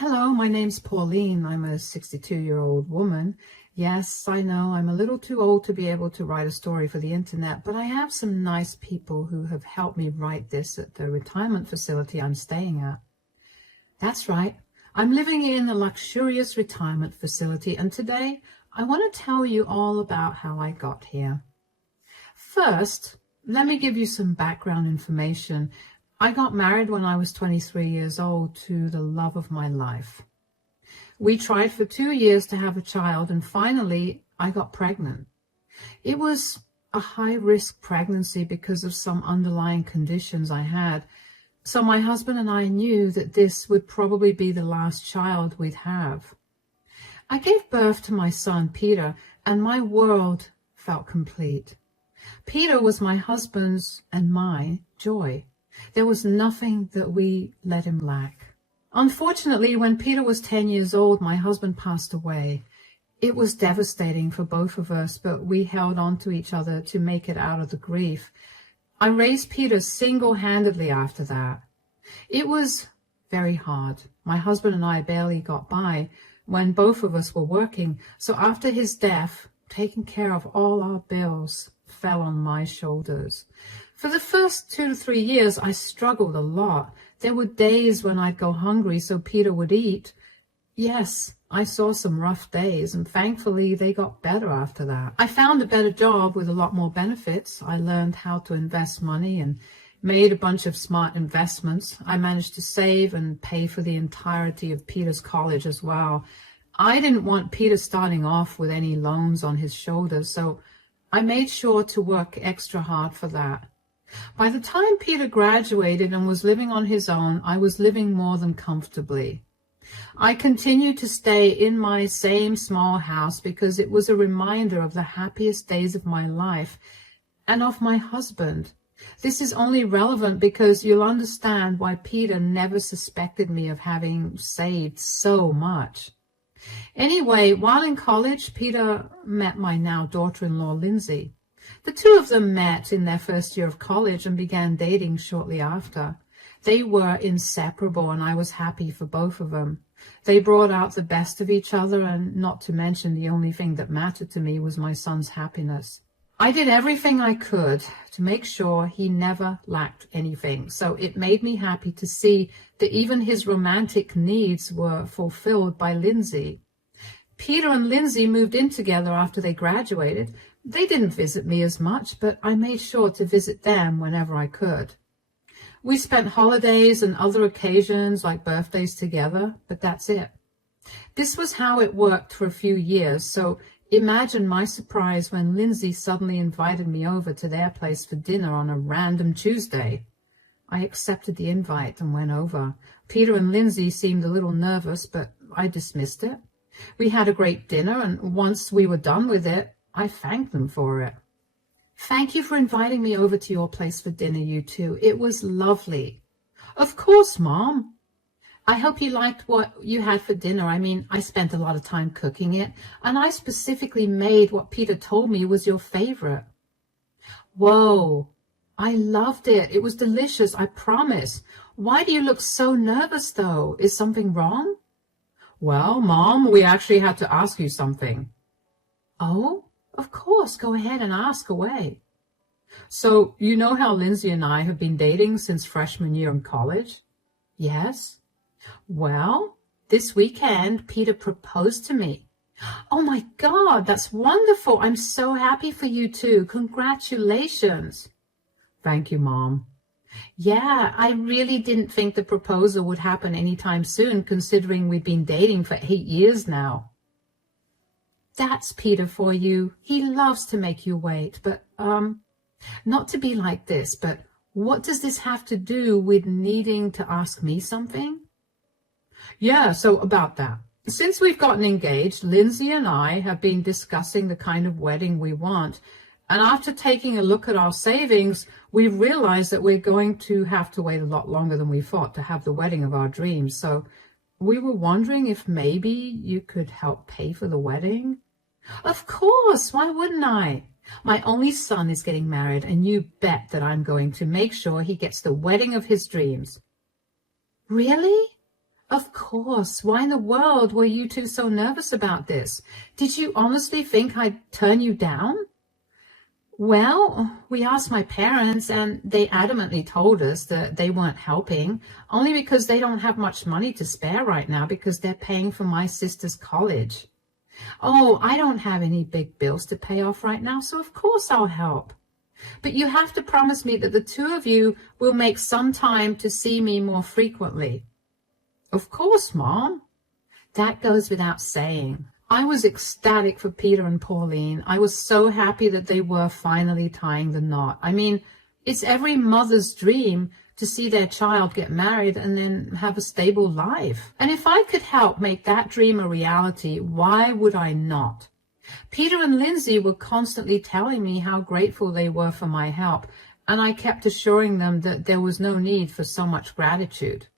Hello, my name's Pauline. I'm a 62-year-old woman. Yes, I know I'm a little too old to be able to write a story for the internet, but I have some nice people who have helped me write this at the retirement facility I'm staying at. That's right. I'm living in a luxurious retirement facility, and today I want to tell you all about how I got here. First, let me give you some background information. I got married when I was 23 years old to the love of my life. We tried for 2 years to have a child, and finally I got pregnant. It was a high-risk pregnancy because of some underlying conditions I had. So my husband and I knew that this would probably be the last child we'd have. I gave birth to my son, Peter, and my world felt complete. Peter was my husband's and my joy. There was nothing that we let him lack. Unfortunately, when Peter was 10 years old, my husband passed away. It was devastating for both of us, but we held on to each other to make it out of the grief. I raised Peter single-handedly after that. It was very hard. My husband and I barely got by when both of us were working, so after his death, taking care of all our bills fell on my shoulders. For the first 2 to 3 years, I struggled a lot. There were days when I'd go hungry so Peter would eat. Yes, I saw some rough days, and thankfully they got better after that. I found a better job with a lot more benefits. I learned how to invest money and made a bunch of smart investments. I managed to save and pay for the entirety of Peter's college as well. I didn't want Peter starting off with any loans on his shoulders, so I made sure to work extra hard for that. By the time Peter graduated and was living on his own, I was living more than comfortably. I continued to stay in my same small house because it was a reminder of the happiest days of my life and of my husband. This is only relevant because you'll understand why Peter never suspected me of having saved so much. Anyway, while in college, Peter met my now daughter-in-law, Lindsay. The two of them met in their first year of college and began dating shortly after. They were inseparable, and I was happy for both of them. They brought out the best of each other, and not to mention the only thing that mattered to me was my son's happiness. I did everything I could to make sure he never lacked anything, so it made me happy to see that even his romantic needs were fulfilled by Lindsay. Peter and Lindsay moved in together after they graduated. They didn't visit me as much, but I made sure to visit them whenever I could. We spent holidays and other occasions like birthdays together, but that's it. This was how it worked for a few years, so imagine my surprise when Lindsay suddenly invited me over to their place for dinner on a random Tuesday. I accepted the invite and went over. Peter and Lindsay seemed a little nervous, but I dismissed it. We had a great dinner, and once we were done with it, I thanked them for it. Thank you for inviting me over to your place for dinner, you two. It was lovely. Of course, Mom. I hope you liked what you had for dinner. I mean, I spent a lot of time cooking it, and I specifically made what Peter told me was your favorite. Whoa, I loved it. It was delicious, I promise. Why do you look so nervous, though? Is something wrong? Well, Mom, we actually had to ask you something. Oh? Of course, go ahead and ask away. So, you know how Lindsay and I have been dating since freshman year in college? Yes. Well, this weekend, Peter proposed to me. Oh my God, that's wonderful. I'm so happy for you two. Congratulations. Thank you, Mom. Yeah, I really didn't think the proposal would happen anytime soon, considering we've been dating for 8 years now. That's Peter for you. He loves to make you wait, but, not to be like this, but what does this have to do with needing to ask me something? Yeah, so about that. Since we've gotten engaged, Lindsay and I have been discussing the kind of wedding we want, and after taking a look at our savings, we've realized that we're going to have to wait a lot longer than we thought to have the wedding of our dreams, so we were wondering if maybe you could help pay for the wedding? Of course, why wouldn't I? My only son is getting married, and you bet that I'm going to make sure he gets the wedding of his dreams. Really? Of course. Why in the world were you two so nervous about this? Did you honestly think I'd turn you down? Well, we asked my parents and they adamantly told us that they weren't helping, only because they don't have much money to spare right now because they're paying for my sister's college. Oh, I don't have any big bills to pay off right now, so of course I'll help. But you have to promise me that the two of you will make some time to see me more frequently. Of course, Mom. That goes without saying. I was ecstatic for Peter and Pauline. I was so happy that they were finally tying the knot. I mean, it's every mother's dream to see their child get married and then have a stable life. And if I could help make that dream a reality, why would I not? Peter and Lindsay were constantly telling me how grateful they were for my help, and I kept assuring them that there was no need for so much gratitude.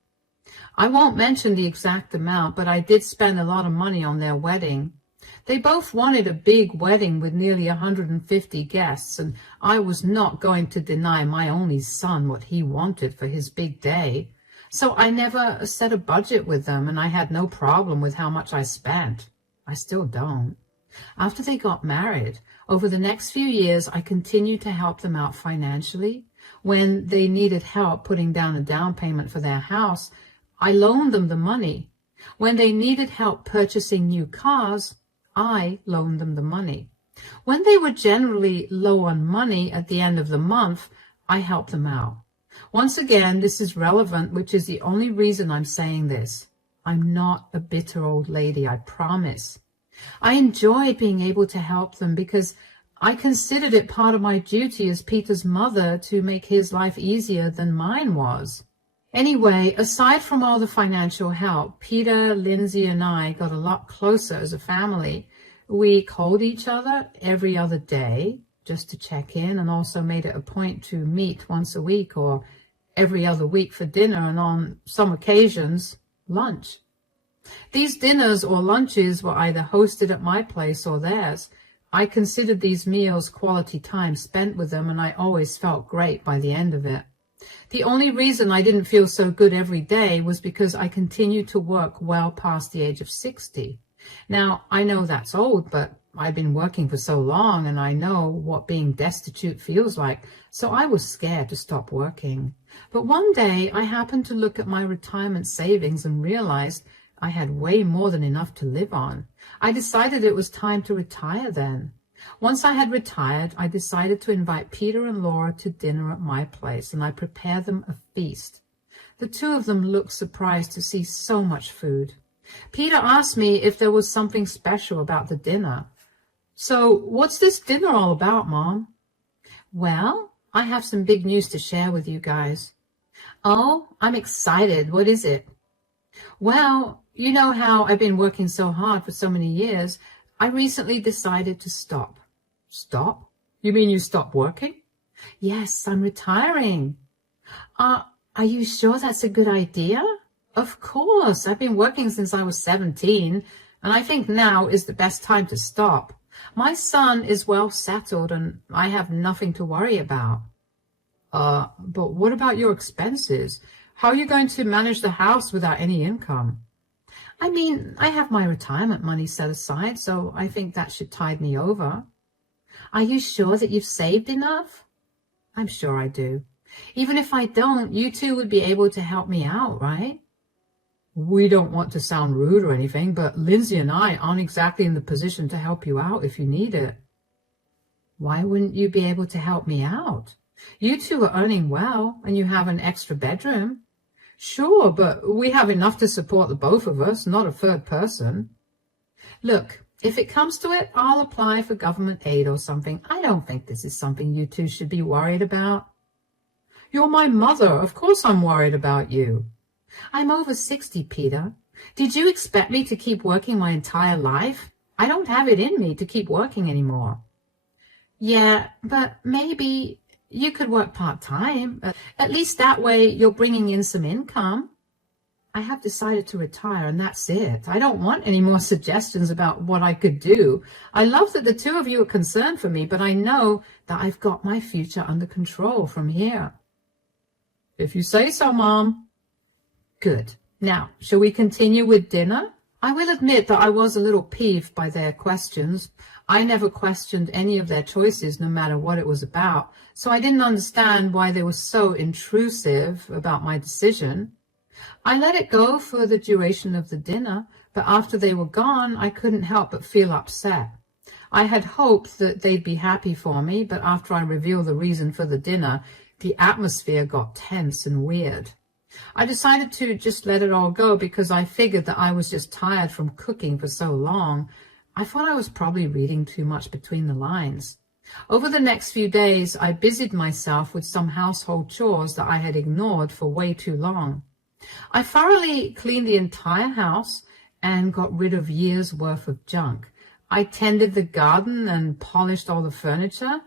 I won't mention the exact amount, but I did spend a lot of money on their wedding. They both wanted a big wedding with nearly 150 guests, and I was not going to deny my only son what he wanted for his big day. So I never set a budget with them, and I had no problem with how much I spent. I still don't. After they got married, over the next few years, I continued to help them out financially. When they needed help putting down a down payment for their house, I loaned them the money. When they needed help purchasing new cars, I loaned them the money. When they were generally low on money at the end of the month, I helped them out. Once again, this is relevant, which is the only reason I'm saying this. I'm not a bitter old lady, I promise. I enjoy being able to help them because I considered it part of my duty as Peter's mother to make his life easier than mine was. Anyway, aside from all the financial help, Peter, Lindsay, and I got a lot closer as a family. We called each other every other day just to check in, and also made it a point to meet once a week or every other week for dinner, and on some occasions, lunch. These dinners or lunches were either hosted at my place or theirs. I considered these meals quality time spent with them, and I always felt great by the end of it. The only reason I didn't feel so good every day was because I continued to work well past the age of 60. Now, I know that's old, but I've been working for so long and I know what being destitute feels like, so I was scared to stop working. But one day I happened to look at my retirement savings and realized I had way more than enough to live on. I decided it was time to retire then. Once I had retired, I decided to invite Peter and Laura to dinner at my place, and I prepared them a feast. The two of them looked surprised to see so much food. Peter asked me if there was something special about the dinner. So, what's this dinner all about, Mom? Well, I have some big news to share with you guys. Oh, I'm excited. What is it? Well, you know how I've been working so hard for so many years. I recently decided to stop. Stop? You mean you stopped working? Yes, I'm retiring. Are you sure that's a good idea? Of course. I've been working since I was 17, and I think now is the best time to stop. My son is well settled, and I have nothing to worry about. But what about your expenses? How are you going to manage the house without any income? I mean, I have my retirement money set aside, so I think that should tide me over. Are you sure that you've saved enough? I'm sure I do. Even if I don't, you two would be able to help me out, right? We don't want to sound rude or anything, but Lindsay and I aren't exactly in the position to help you out if you need it. Why wouldn't you be able to help me out? You two are earning well, and you have an extra bedroom. Sure, but we have enough to support the both of us, not a third person. Look, if it comes to it, I'll apply for government aid or something. I don't think this is something you two should be worried about. You're my mother. Of course I'm worried about you. I'm over 60, Peter. Did you expect me to keep working my entire life? I don't have it in me to keep working anymore. Yeah, but maybe you could work part-time. At least that way you're bringing in some income. I have decided to retire, and that's it. I don't want any more suggestions about what I could do. I love that the two of you are concerned for me, but I know that I've got my future under control from here. If you say so, Mom. Good. Now, shall we continue with dinner? I will admit that I was a little peeved by their questions. I never questioned any of their choices, no matter what it was about, so I didn't understand why they were so intrusive about my decision. I let it go for the duration of the dinner, but after they were gone, I couldn't help but feel upset. I had hoped that they'd be happy for me, but after I revealed the reason for the dinner, the atmosphere got tense and weird. I decided to just let it all go because I figured that I was just tired from cooking for so long. I thought I was probably reading too much between the lines. Over the next few days, I busied myself with some household chores that I had ignored for way too long. I thoroughly cleaned the entire house and got rid of years' worth of junk. I tended the garden and polished all the furniture.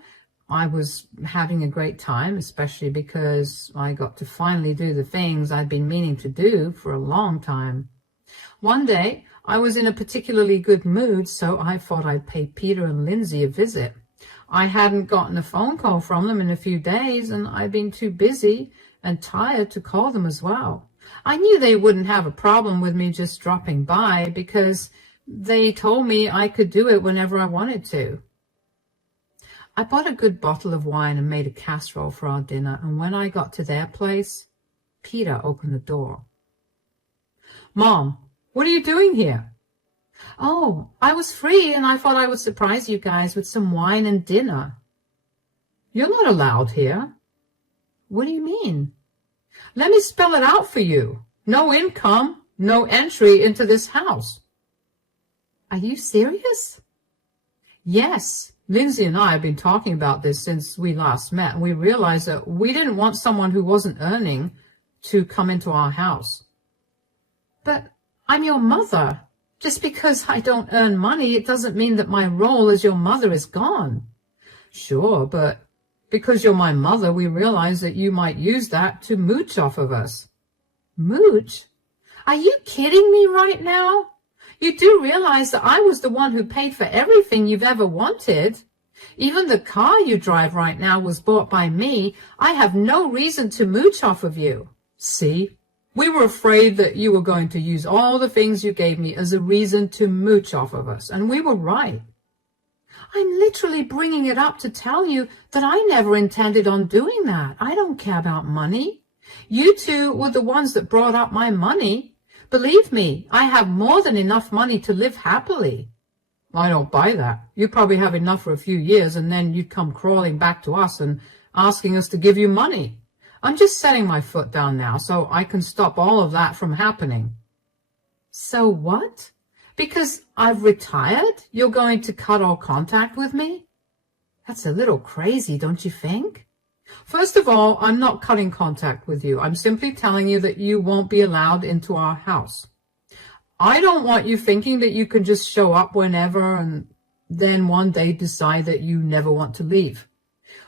I was having a great time, especially because I got to finally do the things I'd been meaning to do for a long time. One day, I was in a particularly good mood, so I thought I'd pay Peter and Lindsay a visit. I hadn't gotten a phone call from them in a few days, and I'd been too busy and tired to call them as well. I knew they wouldn't have a problem with me just dropping by because they told me I could do it whenever I wanted to. I bought a good bottle of wine and made a casserole for our dinner, and when I got to their place, Peter opened the door. "Mom, what are you doing here?" "Oh, I was free and I thought I would surprise you guys with some wine and dinner." "You're not allowed here." "What do you mean?" "Let me spell it out for you. No income, no entry into this house." "Are you serious?" "Yes. Lindsay and I have been talking about this since we last met, and we realized that we didn't want someone who wasn't earning to come into our house." "But I'm your mother. Just because I don't earn money, it doesn't mean that my role as your mother is gone." "Sure, but because you're my mother, we realize that you might use that to mooch off of us." "Mooch? Are you kidding me right now? You do realize that I was the one who paid for everything you've ever wanted. Even the car you drive right now was bought by me. I have no reason to mooch off of you." "See, we were afraid that you were going to use all the things you gave me as a reason to mooch off of us, and we were right." "I'm literally bringing it up to tell you that I never intended on doing that. I don't care about money. You two were the ones that brought up my money. Believe me, I have more than enough money to live happily." "I don't buy that. You probably have enough for a few years, and then you'd come crawling back to us and asking us to give you money. I'm just setting my foot down now so I can stop all of that from happening." "So what? Because I've retired, you're going to cut all contact with me? That's a little crazy, don't you think?" "First of all, I'm not cutting contact with you. I'm simply telling you that you won't be allowed into our house. I don't want you thinking that you can just show up whenever and then one day decide that you never want to leave.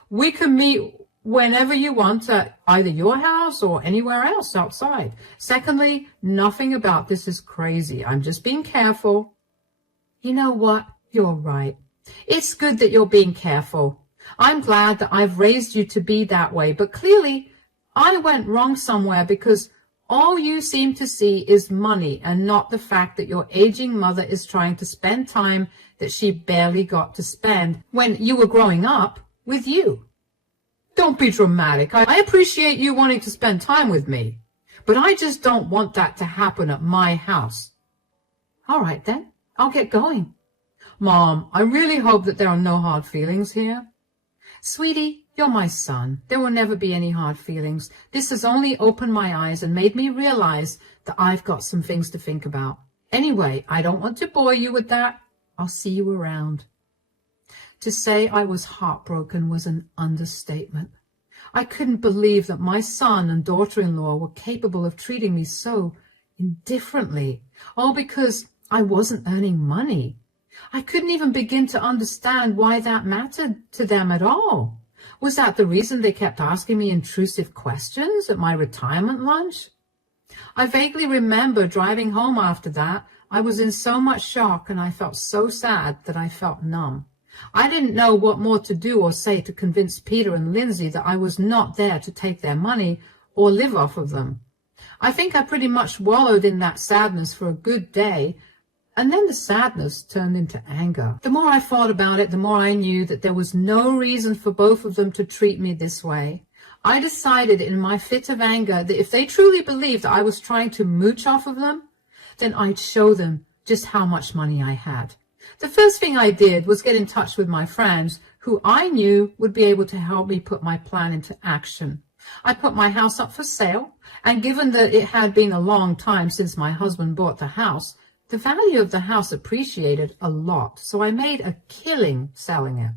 We can meet whenever you want at either your house or anywhere else outside. Secondly, nothing about this is crazy. I'm just being careful." "You know what? You're right. It's good that you're being careful. I'm glad that I've raised you to be that way, but clearly I went wrong somewhere because all you seem to see is money and not the fact that your aging mother is trying to spend time that she barely got to spend when you were growing up with you." "Don't be dramatic. I appreciate you wanting to spend time with me, but I just don't want that to happen at my house." "All right then, I'll get going." "Mom, I really hope that there are no hard feelings here." "Sweetie, you're my son. There will never be any hard feelings. This has only opened my eyes and made me realize that I've got some things to think about. Anyway, I don't want to bore you with that. I'll see you around." To say I was heartbroken was an understatement. I couldn't believe that my son and daughter-in-law were capable of treating me so indifferently, all because I wasn't earning money. I couldn't even begin to understand why that mattered to them at all. Was that the reason they kept asking me intrusive questions at my retirement lunch? I vaguely remember driving home after that. I was in so much shock and I felt so sad that I felt numb. I didn't know what more to do or say to convince Peter and Lindsay that I was not there to take their money or live off of them. I think I pretty much wallowed in that sadness for a good day, and then the sadness turned into anger. The more I thought about it, the more I knew that there was no reason for both of them to treat me this way. I decided in my fit of anger that if they truly believed that I was trying to mooch off of them, then I'd show them just how much money I had. The first thing I did was get in touch with my friends who I knew would be able to help me put my plan into action. I put my house up for sale, and given that it had been a long time since my husband bought the house, the value of the house appreciated a lot, so I made a killing selling it.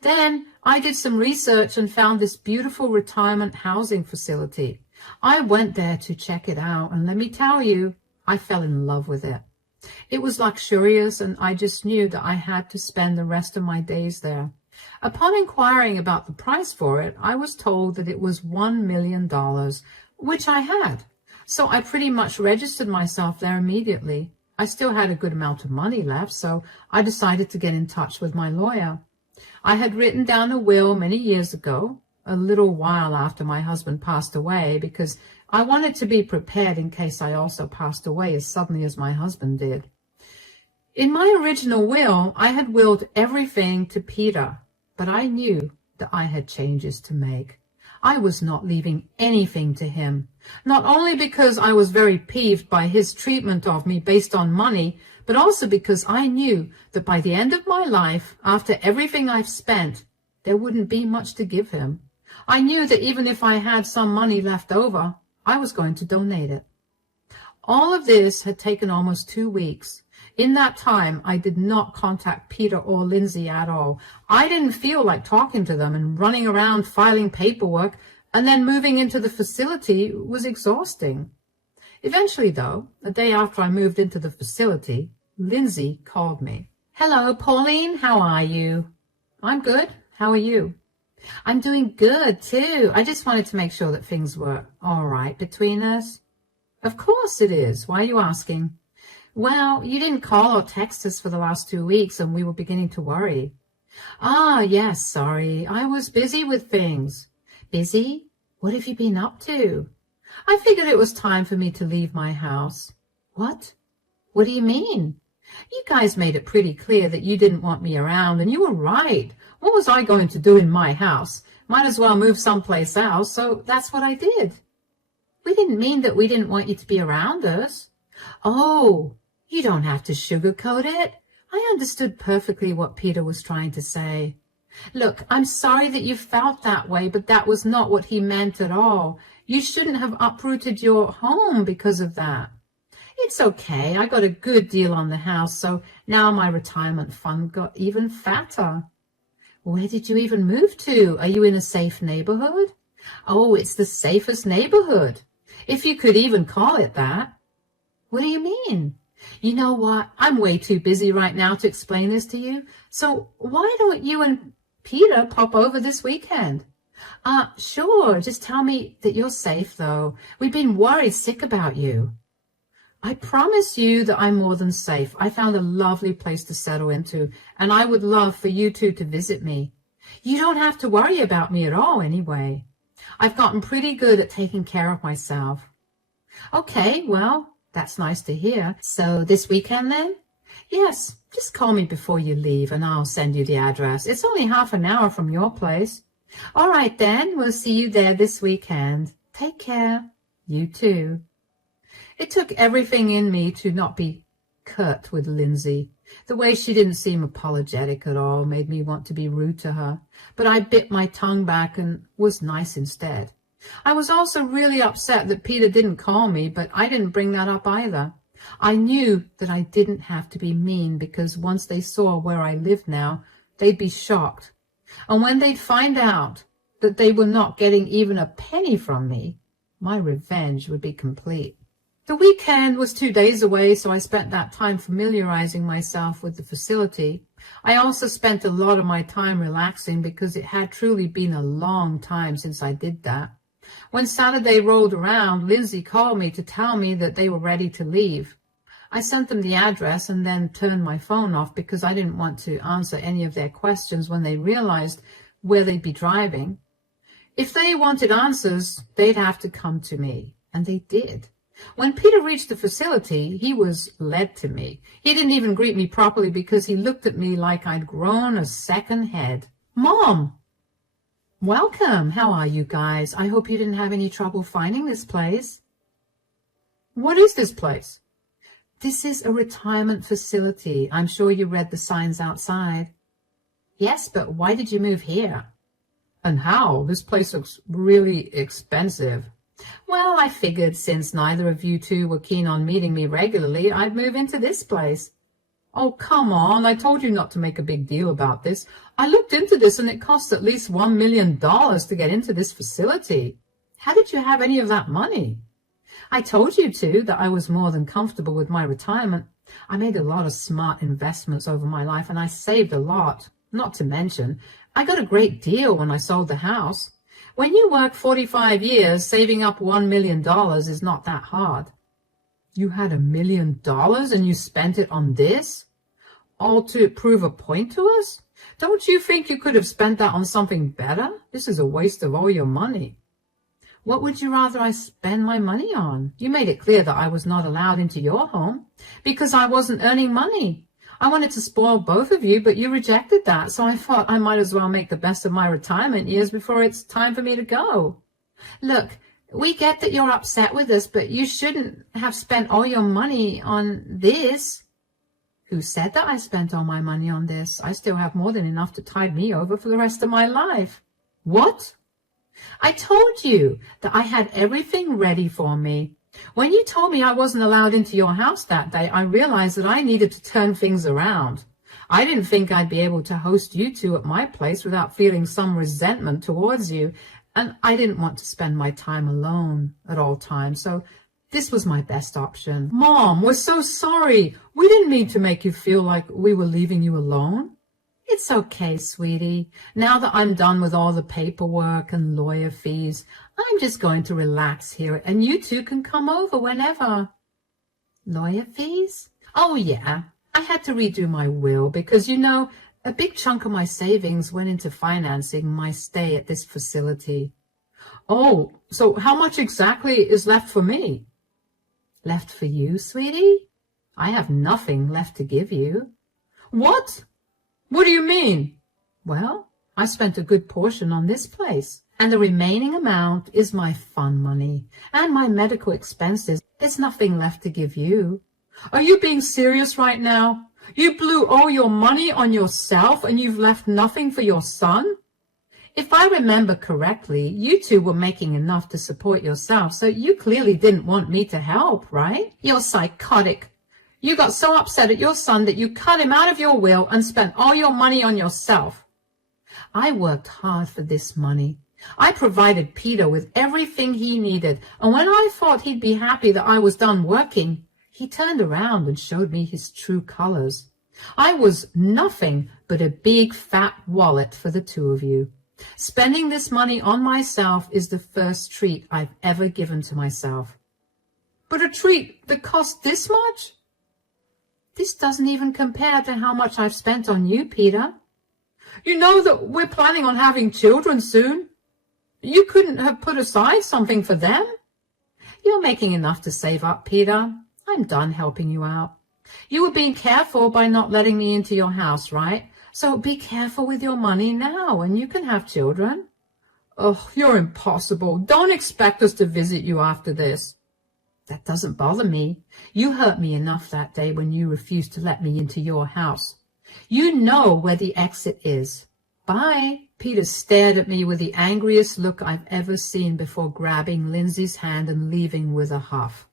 Then I did some research and found this beautiful retirement housing facility. I went there to check it out, and let me tell you, I fell in love with it. It was luxurious, and I just knew that I had to spend the rest of my days there. Upon inquiring about the price for it, I was told that it was $1 million, which I had. So I pretty much registered myself there immediately. I still had a good amount of money left, so I decided to get in touch with my lawyer. I had written down a will many years ago, a little while after my husband passed away, because I wanted to be prepared in case I also passed away as suddenly as my husband did. In my original will, I had willed everything to Peter, but I knew that I had changes to make. I was not leaving anything to him, not only because I was very peeved by his treatment of me based on money, but also because I knew that by the end of my life, after everything I've spent, there wouldn't be much to give him. I knew that even if I had some money left over, I was going to donate it. All of this had taken almost 2 weeks. In that time, I did not contact Peter or Lindsay at all. I didn't feel like talking to them, and running around filing paperwork and then moving into the facility was exhausting. Eventually, though, a day after I moved into the facility, Lindsay called me. "Hello, Pauline, how are you?" "I'm good. How are you?" "I'm doing good, too. I just wanted to make sure that things were all right between us." "Of course it is. Why are you asking?" "Well, you didn't call or text us for the last 2 weeks, and we were beginning to worry." "Ah, yes, sorry. I was busy with things." "Busy? What have you been up to?" "I figured it was time for me to leave my house." "What? What do you mean?" "You guys made it pretty clear that you didn't want me around, and you were right. What was I going to do in my house? Might as well move someplace else, so that's what I did." "We didn't mean that we didn't want you to be around us." "Oh, you don't have to sugarcoat it. I understood perfectly what Peter was trying to say. Look, I'm sorry that you felt that way, but that was not what he meant at all. You shouldn't have uprooted your home because of that." "It's okay. I got a good deal on the house, so now my retirement fund got even fatter." "Where did you even move to? Are you in a safe neighborhood?" "Oh, it's the safest neighborhood, if you could even call it that." "What do you mean?" "You know what? I'm way too busy right now to explain this to you, so why don't you and Peter pop over this weekend?" Sure. Just tell me that you're safe, though. We've been worried sick about you." "I promise you that I'm more than safe. I found a lovely place to settle into, and I would love for you two to visit me. You don't have to worry about me at all anyway. I've gotten pretty good at taking care of myself." "Okay, well, that's nice to hear. So this weekend then?" "Yes, just call me before you leave, and I'll send you the address. It's only half an hour from your place." "All right, then. We'll see you there this weekend. Take care." "You too." It took everything in me to not be curt with Lindsay. The way she didn't seem apologetic at all made me want to be rude to her, but I bit my tongue back and was nice instead. I was also really upset that Peter didn't call me, but I didn't bring that up either. I knew that I didn't have to be mean, because once they saw where I lived now, they'd be shocked. And when they'd find out that they were not getting even a penny from me, my revenge would be complete. The weekend was 2 days away, so I spent that time familiarizing myself with the facility. I also spent a lot of my time relaxing, because it had truly been a long time since I did that. When Saturday rolled around, Lindsay called me to tell me that they were ready to leave. I sent them the address and then turned my phone off, because I didn't want to answer any of their questions when they realized where they'd be driving. If they wanted answers, they'd have to come to me. And they did. When Peter reached the facility, he was led to me. He didn't even greet me properly because he looked at me like I'd grown a second head. Mom! Welcome. How are you guys? I hope you didn't have any trouble finding this place. What is this place? This is a retirement facility. I'm sure you read the signs outside. Yes, but why did you move here? And how? This place looks really expensive. Well, I figured since neither of you two were keen on meeting me regularly, I'd move into this place. Oh, come on. I told you not to make a big deal about this. I looked into this and it costs at least $1 million to get into this facility. How did you have any of that money? I told you two that I was more than comfortable with my retirement. I made a lot of smart investments over my life and I saved a lot. Not to mention, I got a great deal when I sold the house. When you work 45 years, saving up $1 million is not that hard. You had $1 million and you spent it on this? All to prove a point to us? Don't you think you could have spent that on something better? This is a waste of all your money. What would you rather I spend my money on? You made it clear that I was not allowed into your home because I wasn't earning money. I wanted to spoil both of you, but you rejected that, so I thought I might as well make the best of my retirement years before it's time for me to go. Look, we get that you're upset with us, but you shouldn't have spent all your money on this. Who said that I spent all my money on this? I still have more than enough to tide me over for the rest of my life. What? I told you that I had everything ready for me. When you told me I wasn't allowed into your house that day, I realized that I needed to turn things around. I didn't think I'd be able to host you two at my place without feeling some resentment towards you, and I didn't want to spend my time alone at all times, so this was my best option. Mom, we're so sorry. We didn't mean to make you feel like we were leaving you alone. It's okay, sweetie. Now that I'm done with all the paperwork and lawyer fees, I'm just going to relax here and you two can come over whenever. Lawyer fees? Oh, yeah. I had to redo my will because, you know, a big chunk of my savings went into financing my stay at this facility. Oh, so how much exactly is left for me? Left for you, sweetie? I have nothing left to give you. What? What do you mean? Well, I spent a good portion on this place, and the remaining amount is my fund money and my medical expenses. There's nothing left to give you. Are you being serious right now? You blew all your money on yourself and you've left nothing for your son? If I remember correctly, you two were making enough to support yourself, so you clearly didn't want me to help, right? You're psychotic. You got so upset at your son that you cut him out of your will and spent all your money on yourself. I worked hard for this money. I provided Peter with everything he needed, and when I thought he'd be happy that I was done working, he turned around and showed me his true colors. I was nothing but a big fat wallet for the two of you. Spending this money on myself is the first treat I've ever given to myself. But a treat that cost this much? This doesn't even compare to how much I've spent on you, Peter. You know that we're planning on having children soon. You couldn't have put aside something for them. You're making enough to save up, Peter. I'm done helping you out. You were being careful by not letting me into your house, right? So be careful with your money now, and you can have children. Oh, you're impossible. Don't expect us to visit you after this. That doesn't bother me. You hurt me enough that day when you refused to let me into your house. You know where the exit is. Bye. Peter stared at me with the angriest look I've ever seen before grabbing Lindsay's hand and leaving with a huff.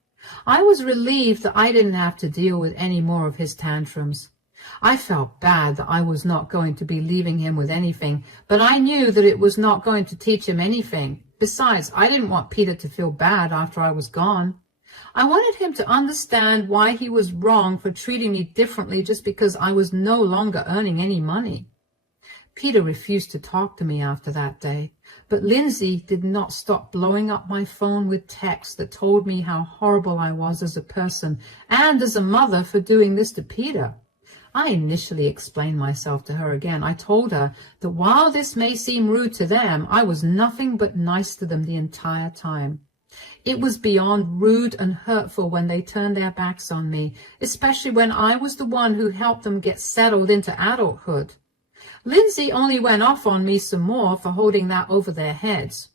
I was relieved that I didn't have to deal with any more of his tantrums. I felt bad that I was not going to be leaving him with anything, but I knew that it was not going to teach him anything. Besides, I didn't want Peter to feel bad after I was gone. I wanted him to understand why he was wrong for treating me differently just because I was no longer earning any money. Peter refused to talk to me after that day, but Lindsay did not stop blowing up my phone with texts that told me how horrible I was as a person and as a mother for doing this to Peter. I initially explained myself to her again. I told her that while this may seem rude to them, I was nothing but nice to them the entire time. It was beyond rude and hurtful when they turned their backs on me, especially when I was the one who helped them get settled into adulthood. Lindsay only went off on me some more for holding that over their heads.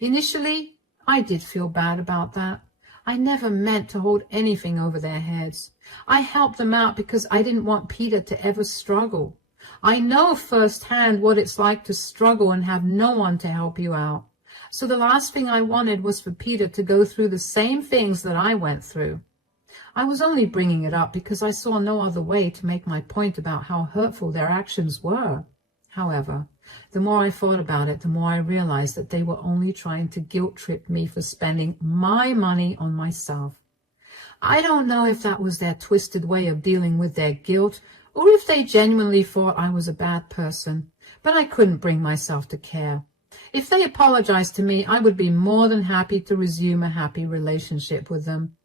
Initially, I did feel bad about that. I never meant to hold anything over their heads. I helped them out because I didn't want Peter to ever struggle. I know firsthand what it's like to struggle and have no one to help you out. So the last thing I wanted was for Peter to go through the same things that I went through. I was only bringing it up because I saw no other way to make my point about how hurtful their actions were. However, the more I thought about it, the more I realized that they were only trying to guilt-trip me for spending my money on myself. I don't know if that was their twisted way of dealing with their guilt, or if they genuinely thought I was a bad person, but I couldn't bring myself to care. If they apologized to me, I would be more than happy to resume a happy relationship with them.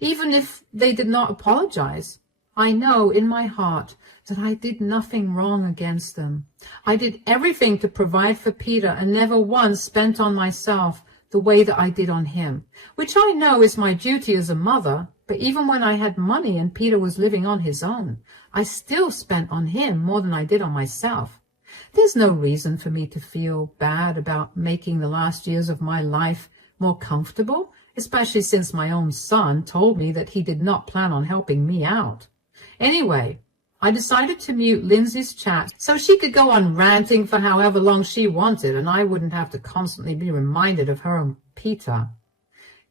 Even if they did not apologize, I know in my heart that I did nothing wrong against them. I did everything to provide for Peter and never once spent on myself the way that I did on him, which I know is my duty as a mother. But even when I had money and Peter was living on his own, I still spent on him more than I did on myself. There's no reason for me to feel bad about making the last years of my life more comfortable, especially since my own son told me that he did not plan on helping me out. Anyway, I decided to mute Lindsay's chat so she could go on ranting for however long she wanted and I wouldn't have to constantly be reminded of her and Peter.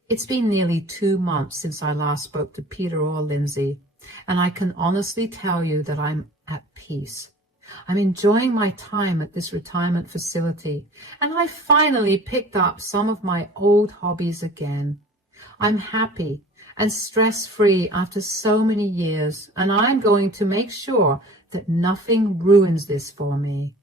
It's been nearly 2 months since I last spoke to Peter or Lindsay, and I can honestly tell you that I'm at peace. I'm enjoying my time at this retirement facility, and I finally picked up some of my old hobbies again. I'm happy and stress-free after so many years, and I'm going to make sure that nothing ruins this for me.